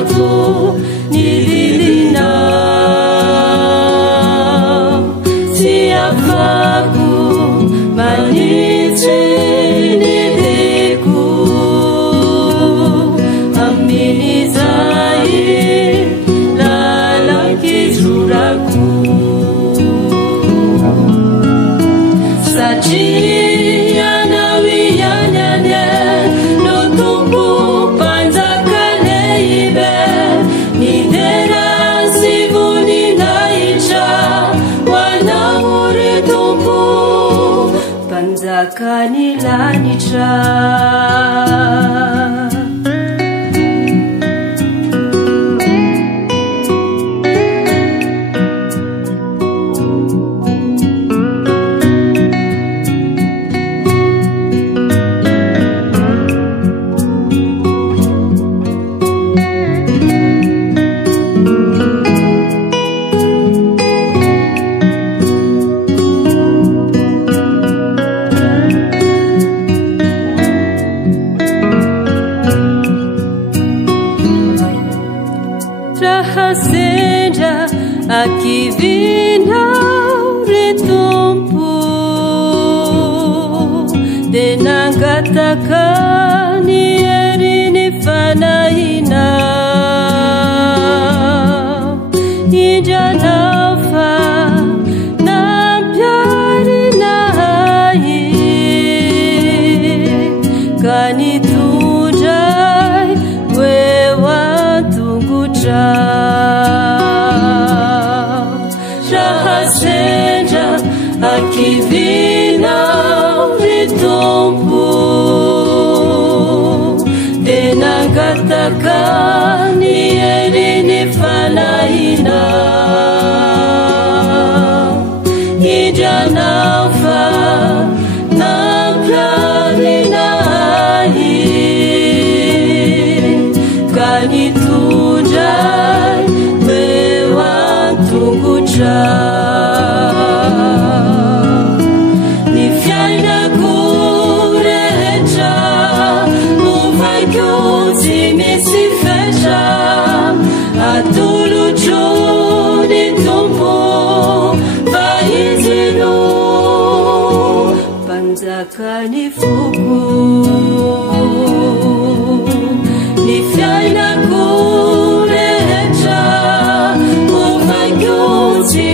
avo ny lilinao, tsy afako manitsy ny leko amin'izay lalakizorako, satria anao ihany ane no tompo mpanjaka lehibe, ny tena sy voninahitra ho anao ry tompo mpanjakany lanitra. Raha sendra akivinao ry tompo, dia nangataka ny herin'ny fanahinao, indranao fa nampiarinahay ka nitondray eo an-tongotra. Raha sendra akivinao ry tompo, dia nangataka ny herin'ny fanahinao, indranao fa nampiarinahay ka nitondray eo an-tongotra. Ny fiainako rehetra ovaiko tsy misy fetra, atolotro ny tompo fa izy no mpanjakany foko. Ny fiainako rehetra ovaiko tsy